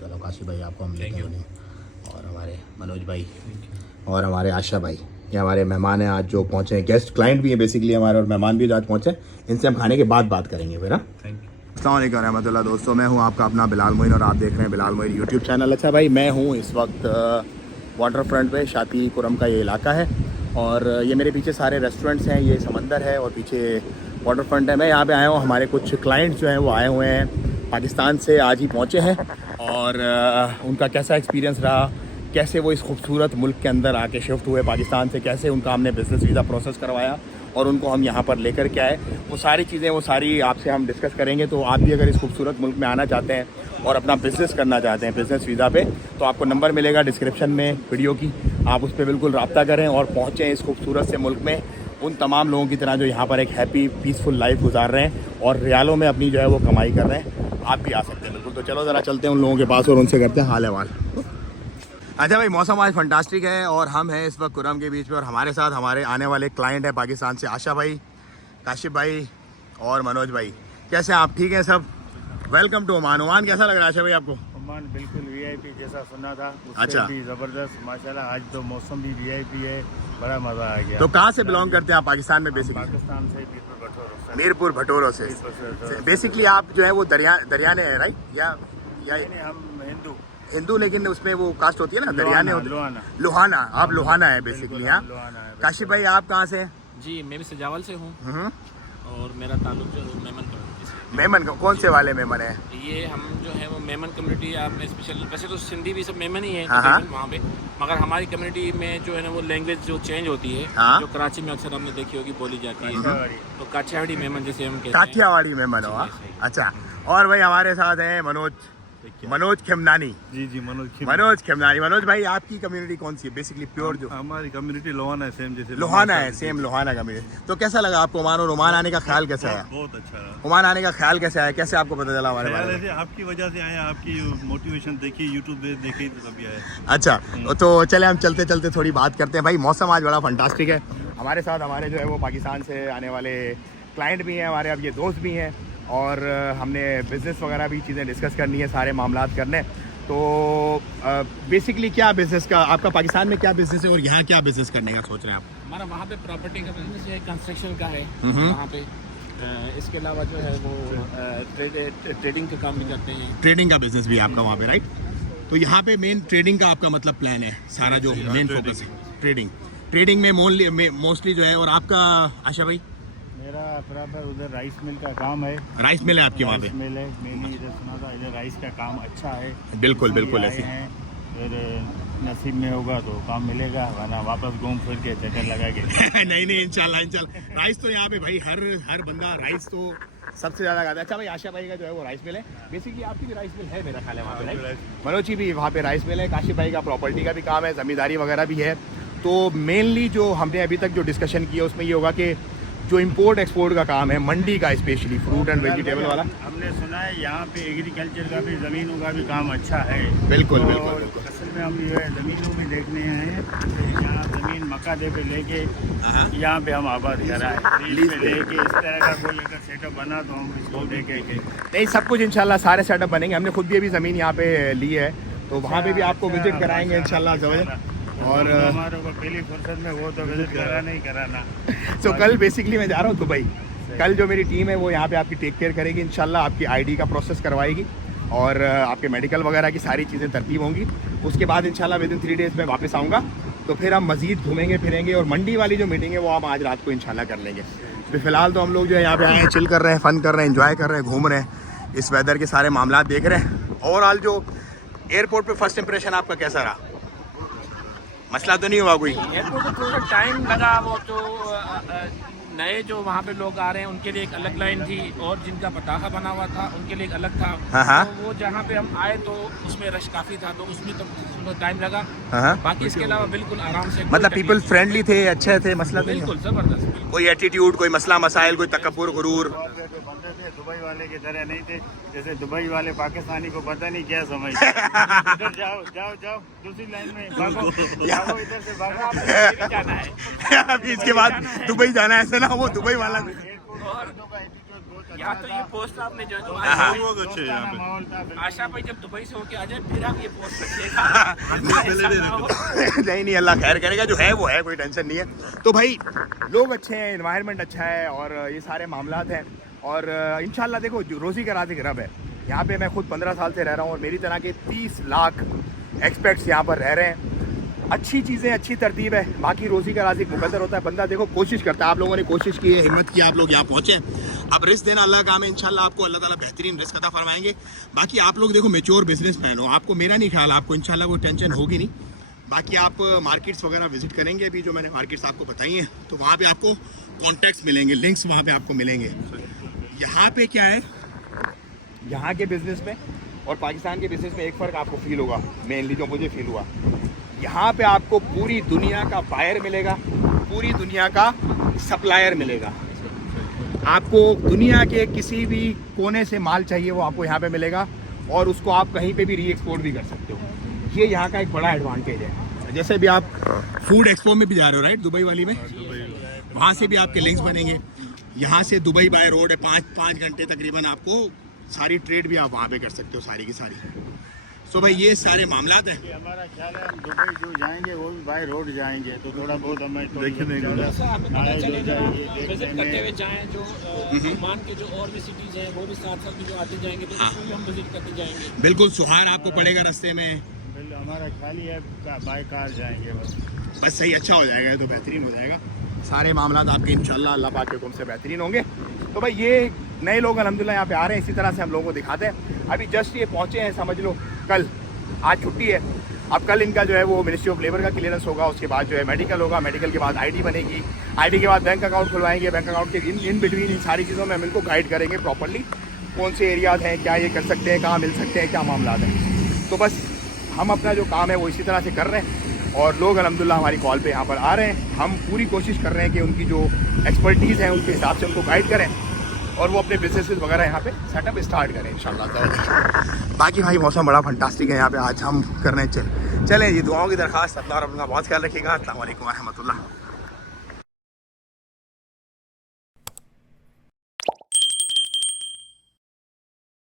चलो काशी भाई आपको हम लेते हैं, और हमारे मनोज भाई और हमारे आशा भाई, ये हमारे मेहमान हैं आज जो पहुँचे हैं, गेस्ट क्लाइंट भी हैं बेसिकली हमारे, और मेहमान भी आज पहुँचे। इनसे हम खाने के बाद बात करेंगे फिर। हाँ, अस्सलाम वालेकुम रहमतुल्लाह। दोस्तों मैं हूँ आपका अपना बिलाल मोइन और आप देख रहे हैं बिलाल मोइन यूट्यूब चैनल। अच्छा भाई, मैं हूँ इस वक्त वाटर फ्रंट पे, शातीपुरम का ये इलाका है, और ये मेरे पीछे सारे रेस्टोरेंट्स हैं, ये समंदर है और पीछे वाटर फ्रंट है। मैं यहाँ पे आया हूँ, हमारे कुछ क्लाइंट्स जो हैं वो आए हुए हैं पाकिस्तान से, आज ही पहुँचे हैं, और उनका कैसा एक्सपीरियंस रहा, कैसे वो इस खूबसूरत मुल्क के अंदर आके शिफ्ट हुए पाकिस्तान से, कैसे उनका हमने बिज़नेस वीज़ा प्रोसेस करवाया और उनको हम यहाँ पर लेकर के आए, वो सारी चीज़ें वो सारी आपसे हम डिस्कस करेंगे। तो आप भी अगर इस खूबसूरत मुल्क में आना चाहते हैं और अपना बिज़नेस करना चाहते हैं बिज़नेस वीज़ा पे, तो आपको नंबर मिलेगा डिस्क्रिप्शन में वीडियो की, आप उस पर बिल्कुल रब्ता करें और पहुँचें इस खूबसूरत से मुल्क में उन तमाम लोगों की तरह जो यहाँ पर एक हैप्पी पीसफुल लाइफ गुजार रहे हैं और रियालों में अपनी जो है वो कमाई कर रहे हैं। आप भी आ सकते हैं बिल्कुल। तो चलो ज़रा चलते हैं उन लोगों के पास और उनसे करते हैं हाल अहवाल। अच्छा भाई, मौसम आज फंटास्टिक है और हम हैं इस वक्त कुरम के बीच में, और हमारे साथ हमारे आने वाले क्लाइंट हैं पाकिस्तान से, आशा भाई, काशिफ भाई और मनोज भाई। कैसे हैं आप? ठीक हैं सब? Welcome to Oman. ओमान कैसा लग रहा है आशा भाई आपको? ओमान बिल्कुल वीआईपी जैसा सुना था, उससे अच्छा, भी ज़बरदस्त माशाल्लाह। आज तो मौसम भी वीआईपी है, बड़ा मज़ा आ गया। तो कहाँ से बिलोंग करते हैं आप पाकिस्तान में? बेसिकली पाकिस्तान से मीरपुर भटोरो से। बेसिकली आप जो है वो दरियाने हैं राइट, या नहीं, हम हिंदू हिंदू, लेकिन उसमें वो कास्ट होती है ना, दरियाने होते हैं। लोहाना, आप लोहाना है बेसिकली। हाँ, काशिफ भाई आप कहाँ से हैं? जी, मैं भी सजावल से हूँ और मेरा ताल्लुक जो है मेमन कम्युनिटी से। मेमन? कौन से वाले मेमन है ये हम जो है वो मेमन कम्युनिटी आपने स्पेशल, वैसे तो सिंधी भी सब मेमन ही है हाँ। वहाँ पे, मगर हमारी कम्युनिटी में जो है ना वो लैंग्वेज जो चेंज होती है, हाँ। जो कराची में अक्सर हमने देखी होगी बोली जाती है, तो काठियावाड़ी मेमन जैसे हम कहते हैं। काठियावाड़ी मेमन हो? अच्छा, और भाई हमारे साथ हैं मनोज खेमनानी। जी मनोज खेमनानी। मनोज भाई आपकी कम्युनिटी कौन सी है बेसिकली? प्योर जो हमारी कम्युनिटी लोहाना है, सेम जैसे लोहाना है, सेम लोहाना कम्युनिटी। तो कैसा लगा आपको ओमान, और ओमान आने का ख्याल कैसा है? बहुत अच्छा रहा। ओमान आने का ख्याल कैसे आया, कैसे आपको पता चला हमारे बारे में? आपकी वजह से आए, आपकी मोटिवेशन देखी, यूट्यूब देखी तो तभी आए। अच्छा, तो चले हम चलते चलते थोड़ी बात करते हैं। भाई मौसम आज बड़ा फंटास्टिक है। हमारे साथ हमारे जो है वो पाकिस्तान से आने वाले क्लाइंट भी हैं हमारे, अब ये दोस्त भी हैं, और हमने बिज़नेस वगैरह भी चीज़ें डिस्कस करनी है, सारे मामलात करने। तो बेसिकली क्या बिज़नेस का आपका पाकिस्तान में क्या बिज़नेस है और यहाँ क्या बिज़नेस करने का सोच रहे हैं आप? हमारा वहाँ पे प्रॉपर्टी का बिजनेस है, कंस्ट्रक्शन का है वहाँ पे। इसके अलावा जो है वो ट्रेडिंग का काम भी करते हैं। ट्रेडिंग का बिज़नेस भी है आपका वहाँ पे राइट? तो यहाँ पे मेन ट्रेडिंग का आपका मतलब प्लान है सारा, जो मेन फोकस है ट्रेडिंग में मोस्टली जो है। और आपका आशा भाई? मेरा बराबर उधर राइस मिल का काम है। राइस मिल है आपके वहाँ पे? राइस मिल है, मैंने इधर सुना था इधर राइस का काम अच्छा है। बिल्कुल ऐसे हैं, फिर नसीब में होगा तो काम मिलेगा, वरना वापस घूम फिर के चक्कर लगा के नहीं इंशाल्लाह। राइस तो यहाँ पे भाई हर बंदा राइस तो सबसे ज़्यादा खाता है। अच्छा भाई, आशा भाई का जो है वो राइस मिल है, बेसिकली आपकी भी राइस मिल है मेरा ख्याल है वहाँ पे राइट? मनोज जी भी वहाँ पे राइस मिल है। काशिफ भाई का प्रॉपर्टी का भी काम है, ज़मींदारी वगैरह भी है। तो मेनली जो हमने अभी तक जो डिस्कशन किया उसमें ये होगा कि जो इंपोर्ट एक्सपोर्ट का काम है, मंडी का स्पेशली फ्रूट एंड वेजिटेबल वाला, हमने सुना है यहाँ पे एग्रीकल्चर का भी, ज़मीनों का भी काम अच्छा है। बिल्कुल। असल में हम ये ज़मीनों में देखने हैं, यहाँ ज़मीन मकादे पे लेके यहाँ पे हम आबाद कर रहे हैं, लीज पे लेके। इस तरह का कोई अगर सेटअप बना तो हम इसको देखेंगे। नहीं, सब कुछ इंशाल्लाह सारे सेटअप बनेंगे। हमने खुद भी अभी ज़मीन यहाँ पे ली है, तो वहाँ पे भी आपको विजिट कराएंगे इंशाल्लाह। और हमारे को पहली फुर्सत में वो तो विजिट कराना। तो कल बेसिकली मैं जा रहा हूँ दुबई। कल जो मेरी टीम है वो यहाँ पे आपकी टेक केयर करेगी इंशाल्लाह, आपकी आईडी का प्रोसेस करवाएगी और आपके मेडिकल वगैरह की सारी चीज़ें तरतीब होंगी। उसके बाद इंशाल्लाह विद इन 3 डेज़ में वापस आऊँगा, तो फिर हम मज़ीद घूमेंगे फिरेंगे, और मंडी वाली जो मीटिंग है वो हम आज रात को इंशाल्लाह कर लेंगे। तो फिलहाल तो हम लोग जो है यहाँ पे आए हैं, चिल कर रहे हैं, फन कर रहे हैं, एंजॉय कर रहे हैं, घूम रहे हैं, इस वेदर के सारे मामला देख रहे हैं। ओवरऑल जो एयरपोर्ट पर फर्स्ट इंप्रेशन आपका कैसा रहा? मसला तो नहीं हुआ कोई? एयरपोर्ट को थोड़ा टाइम लगा, वो जो नए जो वहाँ पे लोग आ रहे हैं उनके लिए एक अलग लाइन थी, और जिनका पटाखा बना हुआ था उनके लिए एक अलग था। तो वो जहाँ पे हम आए तो उसमें रश काफ़ी था, तो उसमें तो टाइम लगा। बाकी इसके अलावा बिल्कुल आराम से, मतलब पीपल फ्रेंडली थे, अच्छे थे, मसला बिल्कुल ज़बरदस्त। कोई एटीट्यूड, कोई मसला मसाइल, कोई तकब्बुर गुरूर? दुबई वाले की तरह नहीं थे, जैसे दुबई वाले पाकिस्तानी को पता नहीं क्या समझ इधर जाओ दूसरी लाइन में भागो, इधर से भागो, जाना है अभी इसके बाद दुबई जाना है ऐसा ना, वो दुबई वाला। का एटीट्यूड बहुत यहाँ तो ये पोस्ट आपने जो हाँ। अच्छे यहाँ माहौल था बिल्कुल। आशा भाई जब दुबई से होके आ जाए फिर आप ये पोस्ट रखिएगा। नहीं नहीं, अल्लाह खैर करेगा, जो है वो है, कोई टेंशन नहीं है। तो भाई लोग अच्छे हैं, एनवायरनमेंट अच्छा है और ये सारे मामलात हैं और इंशाल्लाह देखो जो रोज़ी का राज़िक रब है। यहाँ पे मैं खुद 15 साल से रह रहा हूँ और मेरी तरह के 30 लाख एक्सपर्ट्स यहाँ पर रह रहे हैं। अच्छी चीज़ें, अच्छी तरतीब है, बाकी रोज़ी का राज़िक मुकद्दर होता है। बंदा देखो कोशिश करता है, आप लोगों ने कोशिश की है, हिम्मत की, आप लोग यहाँ पहुँचे। अब रिस्क देना अल्लाह का काम है, इंशाल्लाह आपको अल्लाह ताला बेहतरीन रिस्क अता फरमाएंगे। बाकी आप लोग देखो मैच्योर बिजनेसमैन हो, आपको मेरा नहीं ख्याल, आपको इंशाल्लाह कोई टेंशन होगी नहीं। बाकी आप मार्केट्स वगैरह विजिट करेंगे, अभी जो मैंने मार्केट्स आपको बताई हैं, तो वहाँ पे आपको कॉन्टैक्ट्स मिलेंगे, लिंक्स वहाँ पे आपको मिलेंगे। यहाँ पे क्या है, यहाँ के बिजनेस में और पाकिस्तान के बिजनेस में एक फ़र्क आपको फील होगा, मेनली जो मुझे फील हुआ, यहाँ पे आपको पूरी दुनिया का बायर मिलेगा, पूरी दुनिया का सप्लायर मिलेगा। आपको दुनिया के किसी भी कोने से माल चाहिए वो आपको यहाँ पे मिलेगा और उसको आप कहीं पे भी री एक्सपोर्ट भी कर सकते हो। ये यहाँ का एक बड़ा एडवांटेज है। जैसे भी आप फूड एक्सपो में भी जा रहे हो, राइट, दुबई वाली में, वहाँ से भी आपके लिंक्स बनेंगे। यहाँ से दुबई बाय रोड है, 5 घंटे तकरीबन आपको सारी ट्रेड भी आप वहाँ पे कर सकते हो, सारी की सारी। तो भाई ये सारे मामलात हैं। कि हमारा ख्याल है हम दुबई जो जाएंगे वो भी बाय रोड जाएंगे, तो थोड़ा बहुत हमें देखने को जैसा आपको पता चले जब आप देखने विजिट करते हुए में जाएं, जो ओमान के जो और भी सिटीज़ हैं वो भी साथ साथ में जो आते जाएंगे, तो उसको भी हम विजिट करते जाएंगे। बिल्कुल, सुहार आपको पड़ेगा रास्ते में, हमारा ख्याल ही है बाय कार जाएंगे बस सही, अच्छा हो जाएगा, तो बेहतरीन हो जाएगा। सारे मामलात आपके इंशाल्लाह अल्लाह पाक के हुक्म से बेहतरीन होंगे। तो भाई ये नए लोग अल्हम्दुलिल्लाह यहाँ पे आ रहे हैं, इसी तरह से हम लोगों को दिखाते हैं। अभी जस्ट ये पहुँचे हैं, समझ लो कल, आज छुट्टी है। अब कल इनका जो है वो मिनिस्ट्री ऑफ लेबर का क्लियरेंस होगा, उसके बाद जो है मेडिकल होगा, मेडिकल के बाद आईडी बनेगी, आईडी के बाद बैंक अकाउंट खुलवाएंगे, बैंक अकाउंट के इन बिटवीन इन सारी चीज़ों में हम इनको गाइड करेंगे प्रॉपर्ली, कौन से एरियाज हैं, क्या ये कर सकते हैं, कहाँ मिल सकते हैं, क्या मामला हैं। तो बस हम अपना जो काम है वो इसी तरह से कर रहे हैं और लोग अल्हम्दुलिल्लाह हमारी कॉल पे यहाँ पर आ रहे हैं। हम पूरी कोशिश कर रहे हैं कि उनकी जो एक्सपर्टीज़ है उनके हिसाब से उनको गाइड करें और वो अपने बिजनेसेस वगैरह यहाँ पे सेटअप स्टार्ट करें इंशाल्लाह। बाकी भाई मौसम बड़ा फंटास्टिक है यहाँ पे, आज हम कर रहे हैं चलें ये दुआओं की दरख्वास्त, अपना और अपना बहुत ख्याल रखिएगा। अस्सलाम वालेकुम व रहमतुल्लाह।